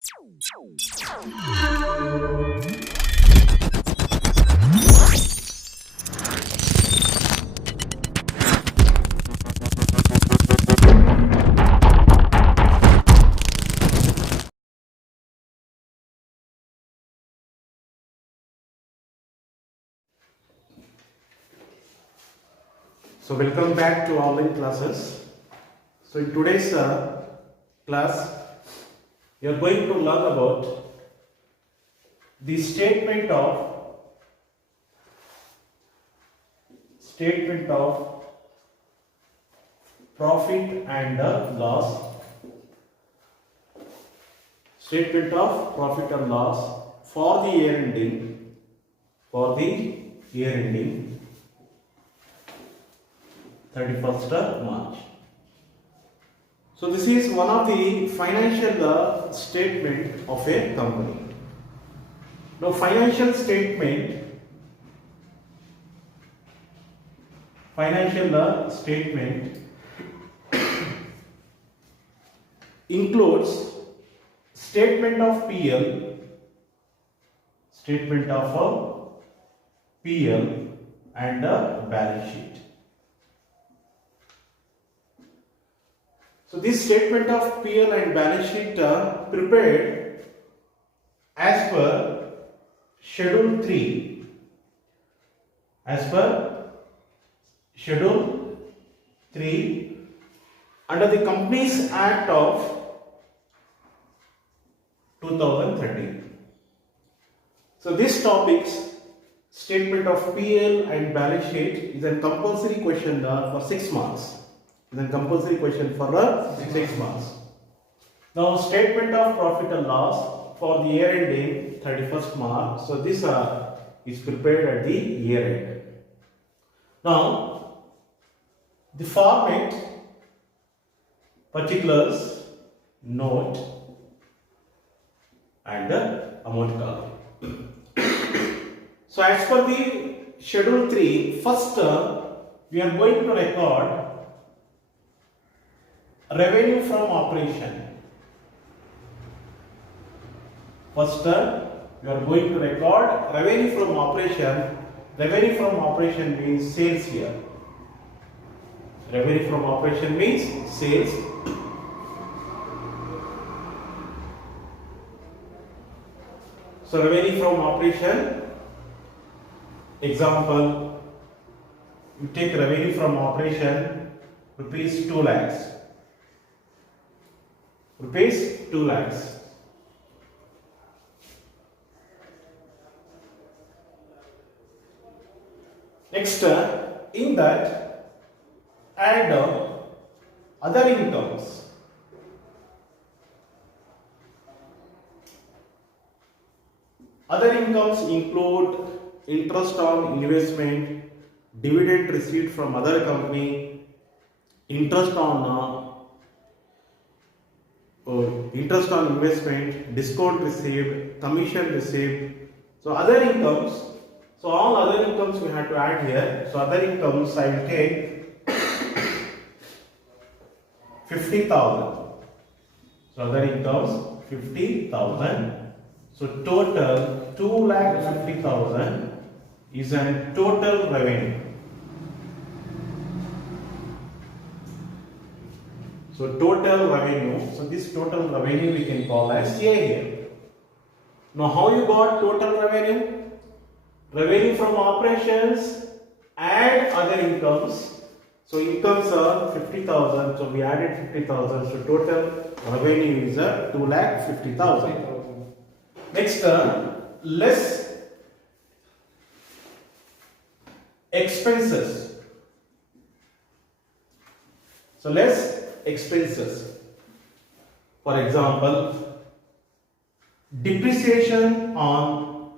So welcome back to online classes. So in today's class, we are going to learn about the statement of profit and loss. Statement of profit and loss for the year ending. For the year ending 31st March. So this is one of the financial statement of a company. Now financial statement includes statement of PL and balance sheet. So this statement of PL and balance sheet prepared as per Schedule 3. As per Schedule 3 under the Companies Act of 2013. So this topics, statement of PL and balance sheet, is a compulsory question for 6 marks. Is a compulsory question for 6 marks. Now statement of profit and loss for the year ending 31st March. So this is prepared at the year end. Now the format, particulars, note and amount column. So as per the Schedule 3, first we are going to record revenue from operation. First we are going to record revenue from operation. Revenue from operation means sales here. Revenue from operation means sales. So revenue from operation, example, you take revenue from operation rupees 2 lakhs. Rupees 2 lakhs. Next, in that add other incomes. Other incomes include interest on investment, dividend received from other company, interest on investment, discount received, commission received. So other incomes. So all other incomes we have to add here. So other incomes I will take 50,000. So other incomes 50,000. So total 2,50,000 is a total revenue. So total revenue. So this total revenue we can call as A here. Now how you got total revenue? Revenue from operations and other incomes. So incomes are 50,000. So we added 50,000. So total revenue is 2,50,000. Next, less expenses. So less expenses. For example, depreciation on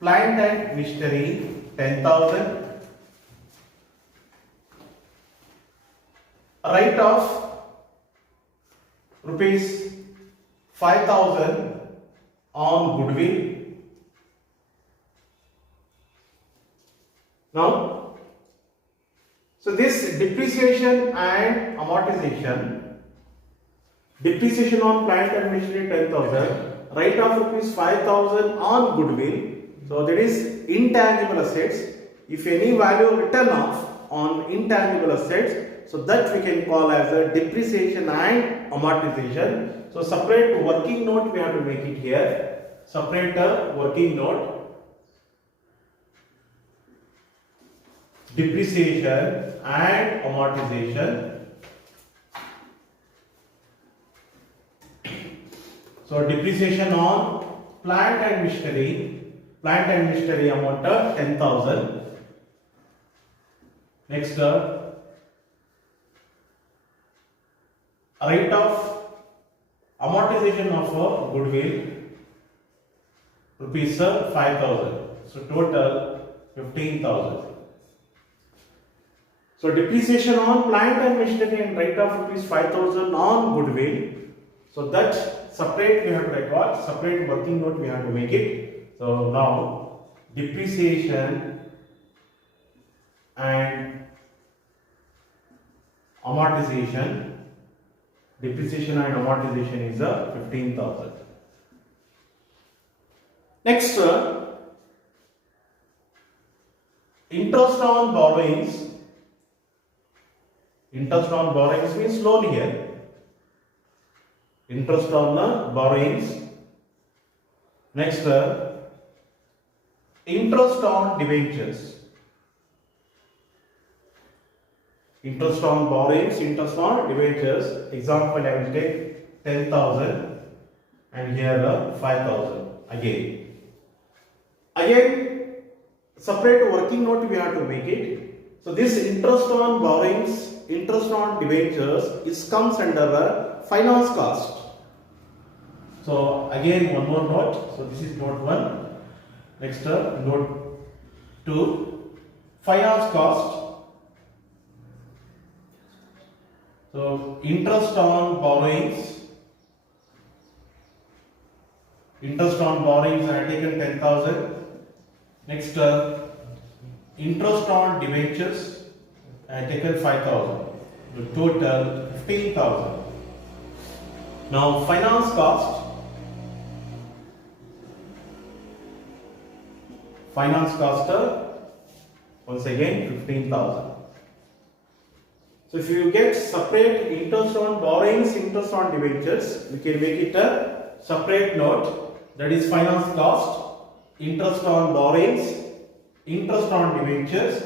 plant and machinery 10,000. Write off rupees 5,000 on goodwill. Now, so this depreciation and amortization, depreciation on plant and machinery 10,000, write off rupees 5,000 on goodwill. So that is intangible assets. If any value written off on intangible assets, so that we can call as a depreciation and amortization. So separate working note we have to make it here. Separate working note. Depreciation and amortization. So depreciation on plant and machinery amount of 10,000. Next, write off amortization of goodwill rupees 5,000. So total 15,000. So depreciation on plant and machinery and write off rupees 5,000 on goodwill. So that separate we have to record, separate working note we have to make it. So now depreciation and amortization. Depreciation and amortization is 15,000. Next, interest on borrowings. Interest on borrowings means loan here. Interest on the borrowings. Next, interest on debentures. Interest on borrowings, interest on debentures. Example, I will take 10,000 and here 5,000 again. Again, separate working note we have to make it. So this interest on borrowings, interest on debentures is comes under a finance cost. So again one more note. So this is note 1. Next note 2. Finance cost. So interest on borrowings. Interest on borrowings I have taken 10,000. Next interest on debentures I have taken 5,000. The total 15,000. Now finance cost. Finance cost once again 15,000. So if you get separate interest on borrowings, interest on debentures, we can make it a separate note, that is finance cost, interest on borrowings, interest on debentures.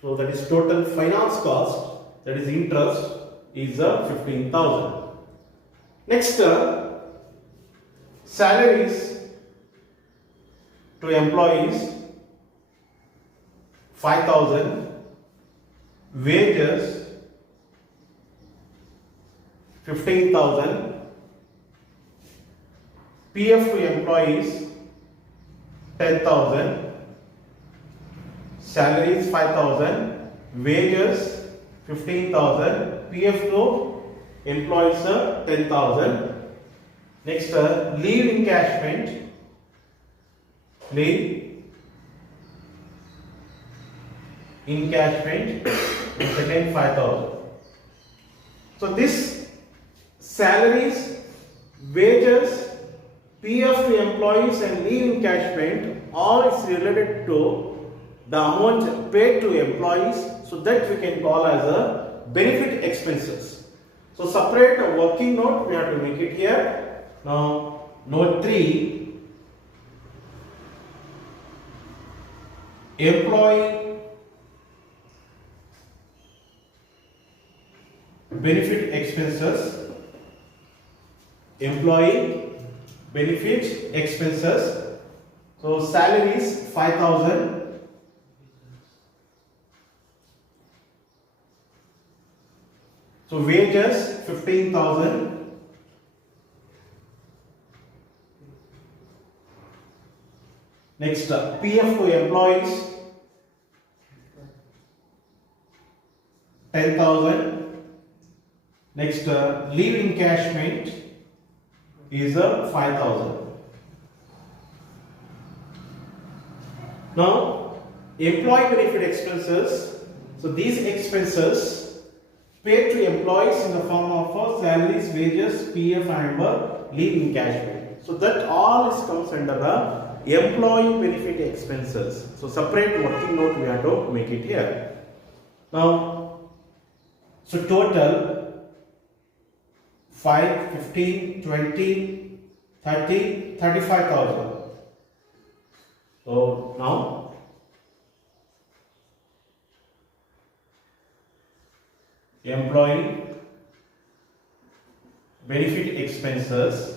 So that is total finance cost, that is interest, is 15,000. Next, salaries to employees 5,000, wages 15,000, PF to employees 10,000, salaries 5,000, wages 15,000, PF to employees 10,000. Next, leave encashment, leave encashment is again 5,000. So this salaries, wages, PF to employees and leave encashment all is related to the amount paid to employees, so that we can call as a benefit expenses. So separate a working note we have to make it here. Now note 3, employee benefit expenses. Employee benefit expenses. So salaries 5,000, so wages 15,000, next PF to employees 10,000, next leave encashment is 5,000. Now employee benefit expenses, so these expenses paid to employees in the form of salaries, wages, PF and leave encashment. So that all comes under the employee benefit expenses. So separate working note we have to make it here. Now, so total 5, 15, 20, 30, 35,000. So now employee benefit expenses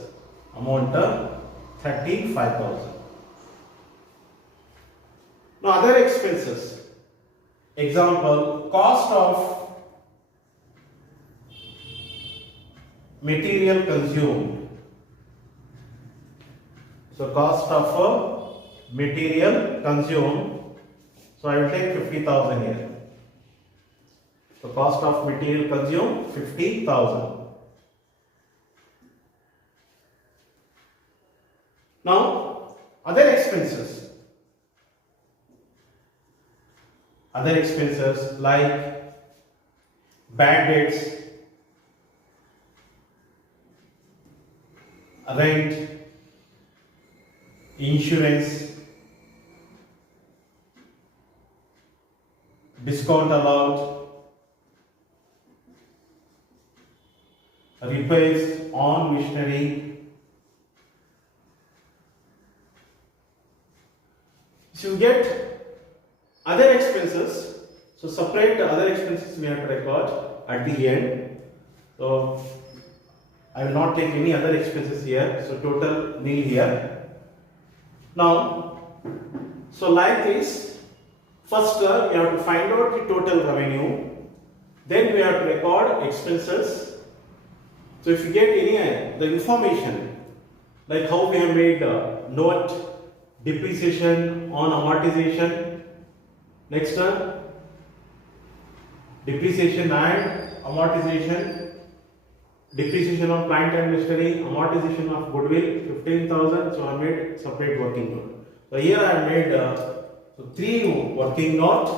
amount of 35,000. Now other expenses. Example, cost of material consumed. So cost of material consumed. So I will take 50,000 here. So cost of material consumed 50,000. Now other expenses. Other expenses like bad debts, rent, insurance, discount allowed, repairs on machinery. So you get other expenses. So separate other expenses we have to record at the end. So I will not take any other expenses here. So total nil here. Now, so like this, first we have to find out the total revenue. Then we have to record expenses. So if you get any the information like how we have made note, depreciation on amortization. Next, depreciation and amortization, depreciation of plant and machinery, amortization of goodwill 15,000. So I made separate working note. So here I made so 3 working note: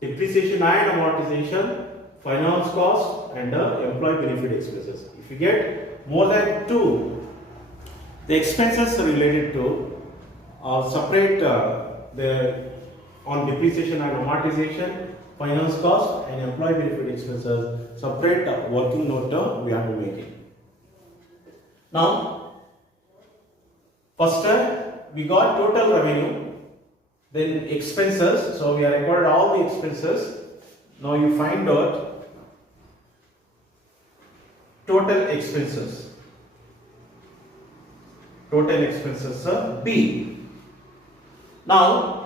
depreciation and amortization, finance cost, and employee benefit expenses. If you get more than 2, the expenses related to separate the on depreciation and amortization, finance cost, and employee benefit expenses, separate working note we have to make it. Now, first we got total revenue, then expenses. So we have recorded all the expenses. Now you find out total expenses. Total expenses B. Now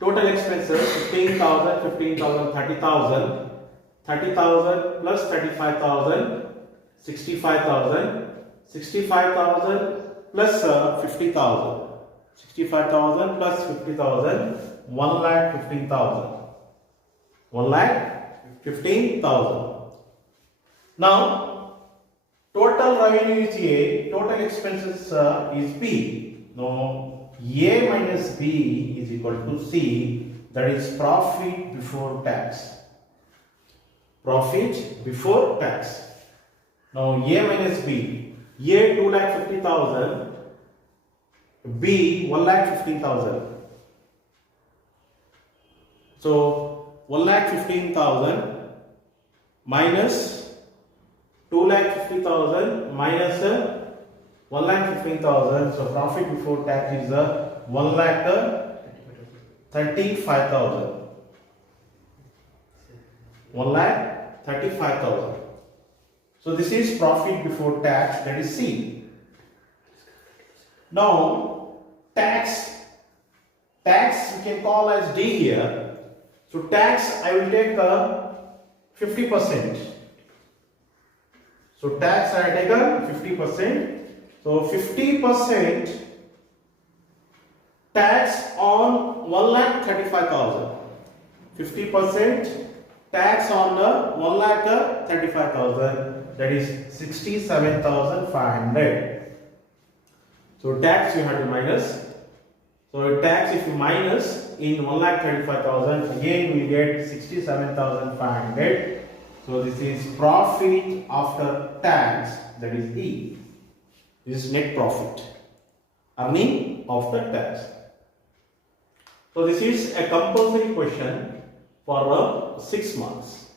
total expenses 15,000, 15,000, 30,000, 30,000 plus 35,000, 65,000, 65,000 plus 50,000, 65,000 plus 50,000, 1,15,000, 1,15,000. Now total revenue is A, total expenses is B. Now A minus B is equal to C, that is profit before tax. Profit before tax. Now A minus B, A 2,50,000, B 1,15,000. So 1,15,000 minus 2,50,000 minus 1,15,000. So profit before tax is 1,35,000. 1,35,000. So this is profit before tax, that is C. Now tax we can call as D here. So tax I will take 50%. So tax I have taken 50%. So 50% tax on 1,35,000. 50% tax on the 1,35,000, that is 67,500. So tax you have to minus. So tax if you minus in 1,35,000, again we get 67,500. So So this is profit after tax, that is E. This is net profit, earning after tax. So this is a compulsory question for 6 marks.